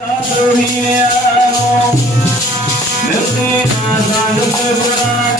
Thank you.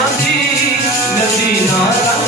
عمتي مدينة